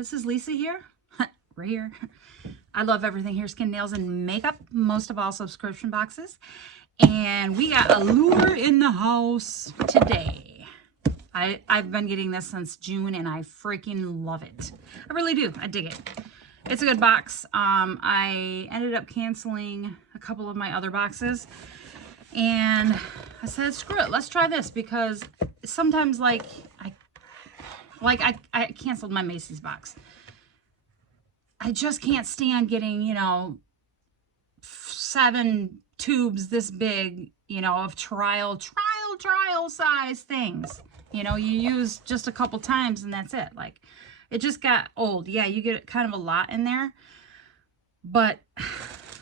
This is Lisa here, right here. I love everything hair, skin, nails, and makeup, most of all subscription boxes. And we got Allure in the house today. I've been getting this since June, and I freaking love it. I really do. I dig it. It's a good box. I ended up canceling a couple of my other boxes, and I said, screw it, let's try this, because sometimes I canceled my Macy's box. I just can't stand getting, 7 tubes this big, of trial size things. You use just a couple times and that's it. Like, it just got old. Yeah, you get kind of a lot in there, but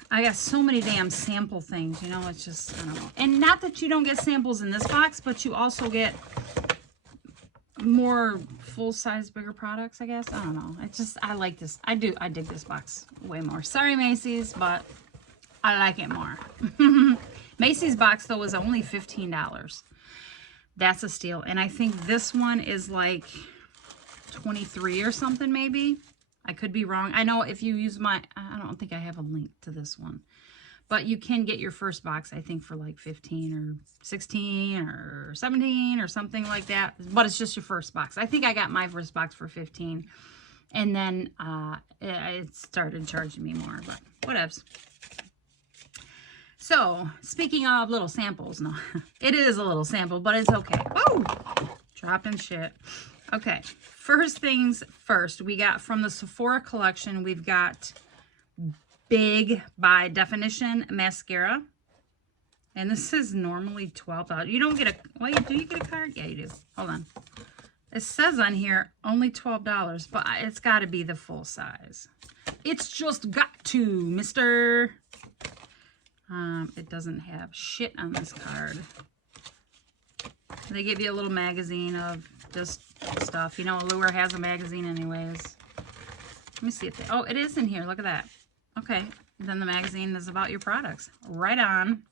I got so many damn sample things, it's just, I don't know. And not that you don't get samples in this box, but you also get more full-size, bigger products, I guess. I don't know. I like this. I dig this box way more. Sorry, Macy's, but I like it more. Macy's box, though, was only $15. That's a steal. And I think this one is like 23 or something, maybe. I could be wrong. I know if you use I don't think I have a link to this one. But you can get your first box, I think, for like 15 or 16 or 17 or something like that. But it's just your first box. I think I got my first box for 15. And then it started charging me more, but whatevs. So, speaking of little samples, no, it is a little sample, but it's okay. Oh, dropping shit. Okay, first things first, we got from the Sephora collection, we've got Big by Definition mascara, and this is normally $12. You don't get a, well, do you get a card? Yeah, you do. Hold on. It says on here only $12, but it's got to be the full size. It's just got to, mister. It doesn't have shit on this card. They give you a little magazine of just stuff. Allure has a magazine anyways. Let me see if oh, it is in here. Look at that. Okay, then the magazine is about your products. Right on.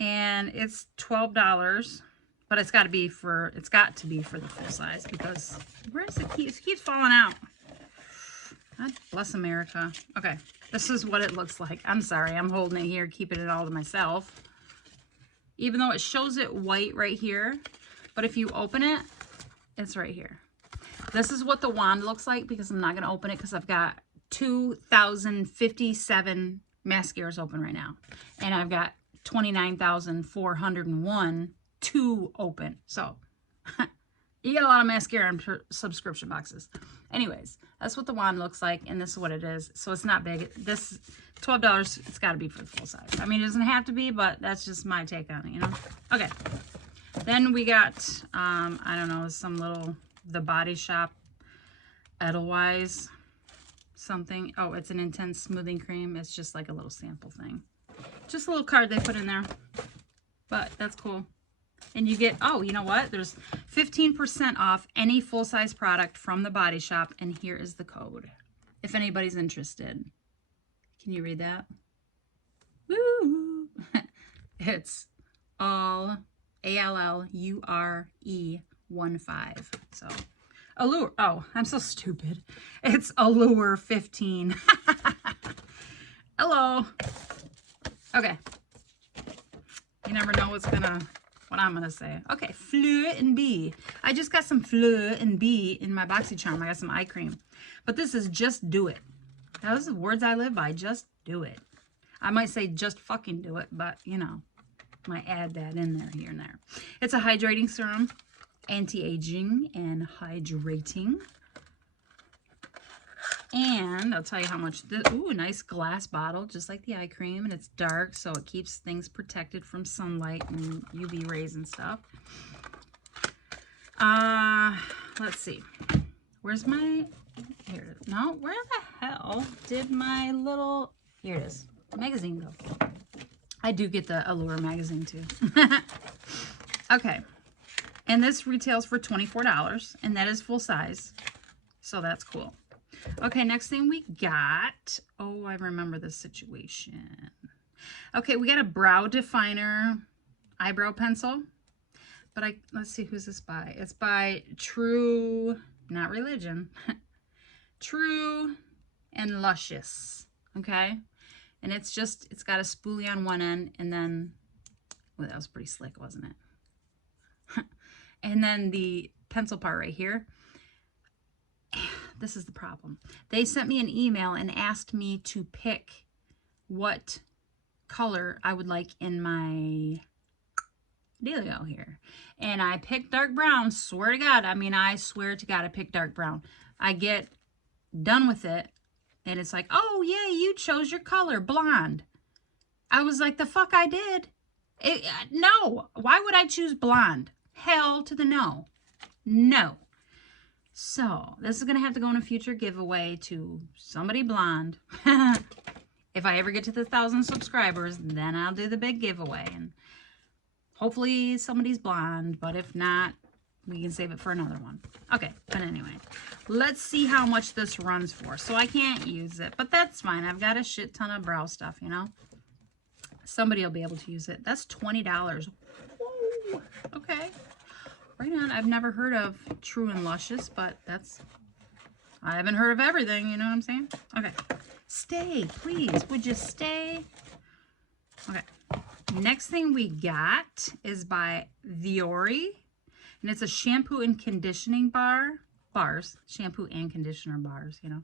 And it's $12, but it's got to be for the full size, because where does it keep? It keeps falling out. God bless America. Okay, this is what it looks like. I'm sorry, I'm holding it here, keeping it all to myself. Even though it shows it white right here, but if you open it, it's right here. This is what the wand looks like, because I'm not going to open it because I've got 2,057 mascaras open right now, and I've got 29,401 to open. So you get a lot of mascara in subscription boxes. Anyways, that's what the wand looks like, and this is what it is. So it's not big. This $12, it's got to be for the full size. I mean, it doesn't have to be, but that's just my take on it, Okay. Then we got I don't know, some little The Body Shop Edelweiss something. Oh, it's an intense smoothing cream. It's just like a little sample thing. Just a little card they put in there. But that's cool. And you get, oh, you know what? There's 15% off any full-size product from The Body Shop. And here is the code, if anybody's interested. Can you read that? Woo! It's all ALLURE 15. So Allure. Oh, I'm so stupid. It's Allure 15. Hello. Okay. You never know what I'm gonna say. Okay, Fleur and B. I just got some Fleur and B in my BoxyCharm. I got some eye cream. But this is Just Do It. Those are the words I live by. Just do it. I might say just fucking do it, but might add that in there, here and there. It's a hydrating serum. Anti-aging and hydrating. And I'll tell you how much this, ooh, nice glass bottle, just like the eye cream, and it's dark, so it keeps things protected from sunlight and UV rays and stuff. Let's see. Where's my, here it is. No, where the hell did my little, here it is, magazine go? I do get the Allure magazine too. Okay. And this retails for $24, and that is full size. So that's cool. Okay, next thing we got, oh, I remember this situation. Okay, we got a brow definer eyebrow pencil. But let's see, who's this by? It's by True, not Religion. True and Luscious, okay? And it's got a spoolie on one end, and then, well, that was pretty slick, wasn't it? And then the pencil part right here. This is the problem. They sent me an email and asked me to pick what color I would like in my dealio here. And I picked dark brown, swear to God. I mean, I swear to God I picked dark brown. I get done with it, and it's like, oh, yeah, you chose your color, blonde. I was like, the fuck I did. No. Why would I choose blonde? Hell to the no. No. So, this is going to have to go in a future giveaway to somebody blonde. If I ever get to the 1,000 subscribers, then I'll do the big giveaway. And hopefully somebody's blonde, but if not, we can save it for another one. Okay, but anyway, let's see how much this runs for. So I can't use it, but that's fine. I've got a shit ton of brow stuff, you know. Somebody will be able to use it. That's $20. Whoa, okay. Right on. I've never heard of True and Luscious, but I haven't heard of everything, you know what I'm saying? Okay. Stay, please. Would you stay? Okay. Next thing we got is by Viore, and it's a shampoo and conditioning bars. Shampoo and conditioner bars, you know.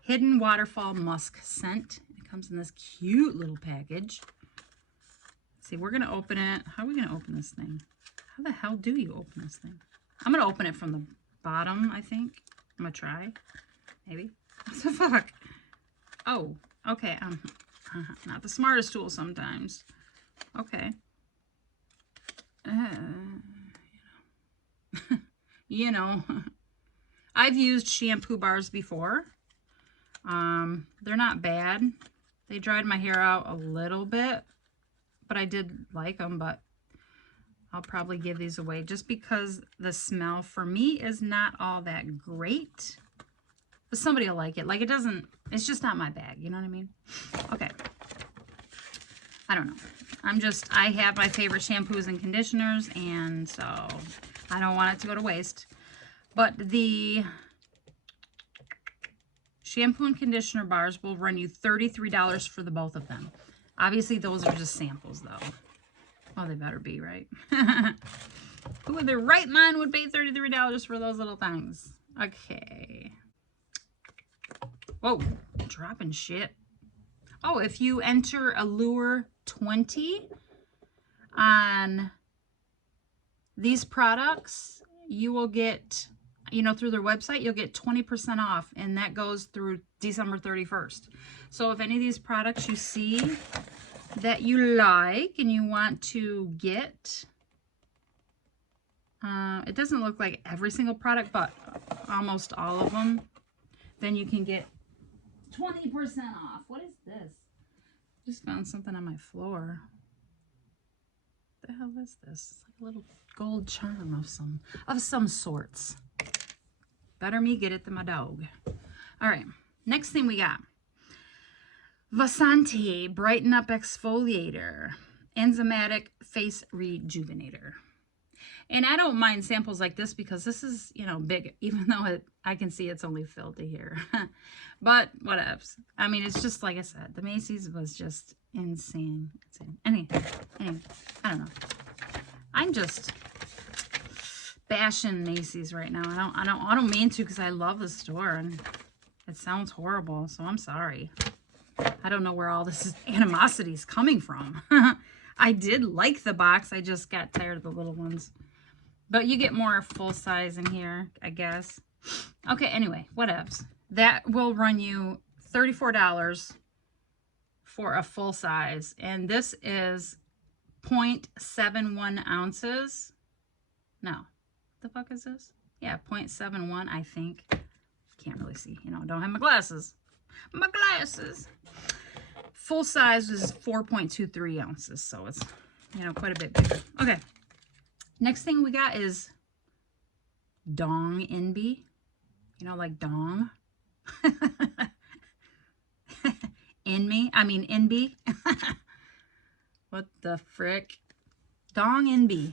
Hidden Waterfall Musk Scent. It comes in this cute little package. Let's see, we're going to open it. How are we going to open this thing? How the hell do you open this thing? I'm going to open it from the bottom, I think. I'm going to try. Maybe. What the fuck? Oh, okay. Not the smartest tool sometimes. Okay. You know. I've used shampoo bars before. They're not bad. They dried my hair out a little bit, but I did like them, but I'll probably give these away just because the smell for me is not all that great. But somebody will like it. Like, it's just not my bag. You know what I mean? Okay. I don't know. I have my favorite shampoos and conditioners, and so I don't want it to go to waste. But the shampoo and conditioner bars will run you $33 for the both of them. Obviously, those are just samples, though. Well, they better be, right? Who in their right mind would pay $33 for those little things? Okay. Whoa, dropping shit. Oh, if you enter Allure 20 on these products, you will get, you know, through their website, you'll get 20% off, and that goes through December 31st. So if any of these products you see that you like and you want to get, it doesn't look like every single product, but almost all of them, then you can get 20% off. What is this? Just found something on my floor. What the hell is this? It's like a little gold charm of some sorts. Better me get it than my dog. All right, next thing we got. Vasanti Brighten Up Exfoliator, Enzymatic Face Rejuvenator. And I don't mind samples like this because this is, you know, big, even though I can see it's only filled to here. But whatevs. I mean, it's just like I said, the Macy's was just insane. Anyway, I don't know. I'm just bashing Macy's right now. I don't mean to, because I love the store and it sounds horrible, so I'm sorry. I don't know where all this animosity is coming from. I did like the box. I just got tired of the little ones. But you get more full size in here, I guess. Okay, anyway, whatevs. That will run you $34 for a full size. And this is 0.71 ounces. No. What the fuck is this? Yeah, 0.71, I think. Can't really see. You know, don't have my glasses. My glasses. Full size is 4.23 ounces, so it's, you know, quite a bit bigger. Okay. Next thing we got is Dong Inbi. You know, like dong. Inbi. What the frick? Dong Inbi.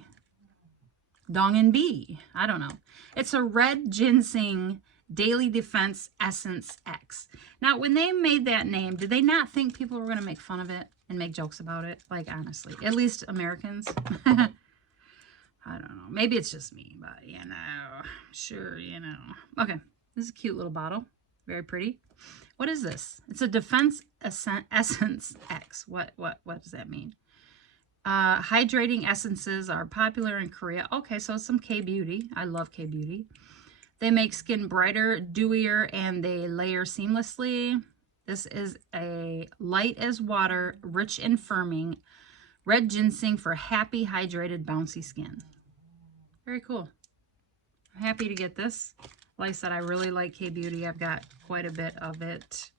Dong Inbi. I don't know. It's a red ginseng Daily Defense Essence X. Now, when they made that name, did they not think people were going to make fun of it and make jokes about it? Like, honestly, at least Americans. I don't know. Maybe it's just me, but, you know, sure, you know. Okay, this is a cute little bottle. Very pretty. What is this? It's a Defense Essence X. What does that mean? Hydrating essences are popular in Korea. Okay, so some K-Beauty. I love K-Beauty. They make skin brighter, dewier, and they layer seamlessly. This is a light as water, rich and firming, red ginseng for happy, hydrated, bouncy skin. Very cool. I'm happy to get this. Like I said, I really like K-Beauty. I've got quite a bit of it,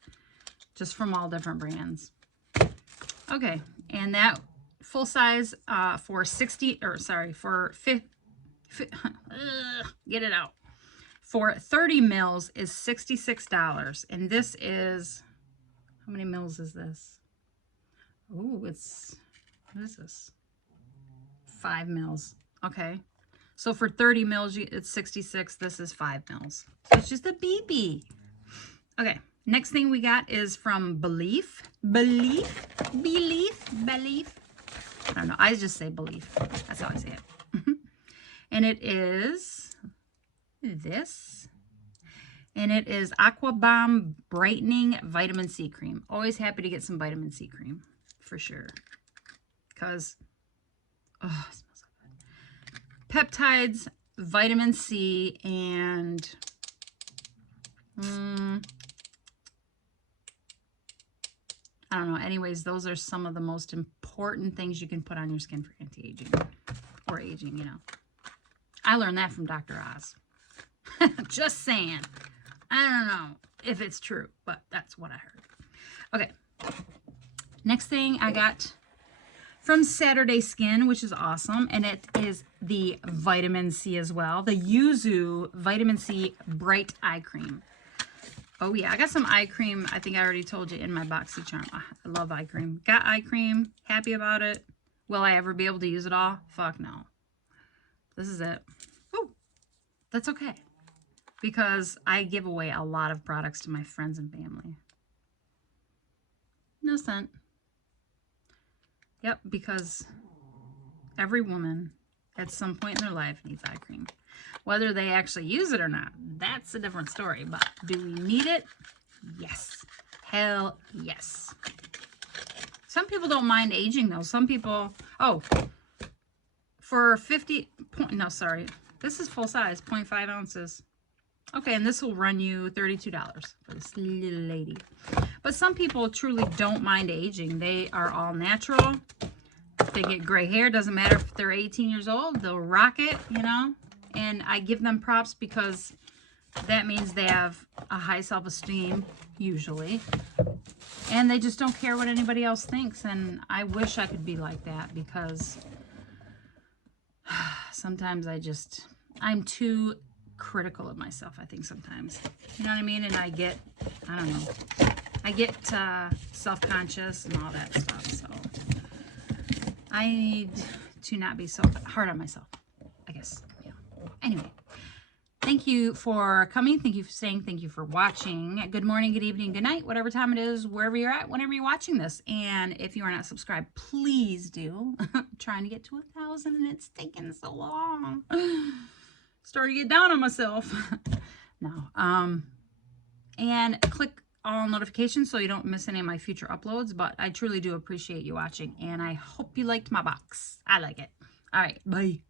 just from all different brands. Okay, and that full size for 60, or sorry, for get it out. For 30 mils is $66. And this is, how many mils is this? Oh, it's, what is this? 5 mils. Okay. So for 30 mils, it's 66. This is 5 mils. So it's just a BB. Okay. Next thing we got is from Belief. Belief. I don't know. I just say Belief. That's how I say it. And it is this. And it is Aqua Bomb Brightening Vitamin C Cream. Always happy to get some vitamin C cream. For sure. Because, oh, it smells so good. Peptides, vitamin C, and I don't know. Anyways, those are some of the most important things you can put on your skin for anti-aging or aging, you know. I learned that from Dr. Oz. Just saying. I don't know if it's true, but that's what I heard. Okay. Next thing I got from Saturday Skin, which is awesome. And it is the vitamin C as well. The Yuzu Vitamin C Bright Eye Cream. Oh, yeah. I got some eye cream. I think I already told you in my BoxyCharm. I love eye cream. Got eye cream. Happy about it. Will I ever be able to use it all? Fuck no. This is it. Oh, that's okay. Because I give away a lot of products to my friends and family. No scent. Yep, because every woman at some point in their life needs eye cream. Whether they actually use it or not, that's a different story. But do we need it? Yes. Hell yes. Some people don't mind aging though. Some people, oh, for 50, no, sorry. This is full size, 0.5 ounces. Okay, and this will run you $32 for this little lady. But some people truly don't mind aging. They are all natural. If they get gray hair, doesn't matter if they're 18 years old, they'll rock it, you know. And I give them props because that means they have a high self-esteem, usually. And they just don't care what anybody else thinks. And I wish I could be like that because sometimes I'm too critical of myself, I think sometimes. You know what I mean? And I get, I don't know, I get self-conscious and all that stuff. So I need to not be so hard on myself, I guess. Yeah. Anyway, thank you for coming. Thank you for staying. Thank you for watching. Good morning, good evening, good night, whatever time it is, wherever you're at, whenever you're watching this. And if you are not subscribed, please do. I'm trying to get to 1,000 and it's taking so long. Starting to get down on myself. No. And click all notifications so you don't miss any of my future uploads. But I truly do appreciate you watching. And I hope you liked my box. I like it. All right. Bye.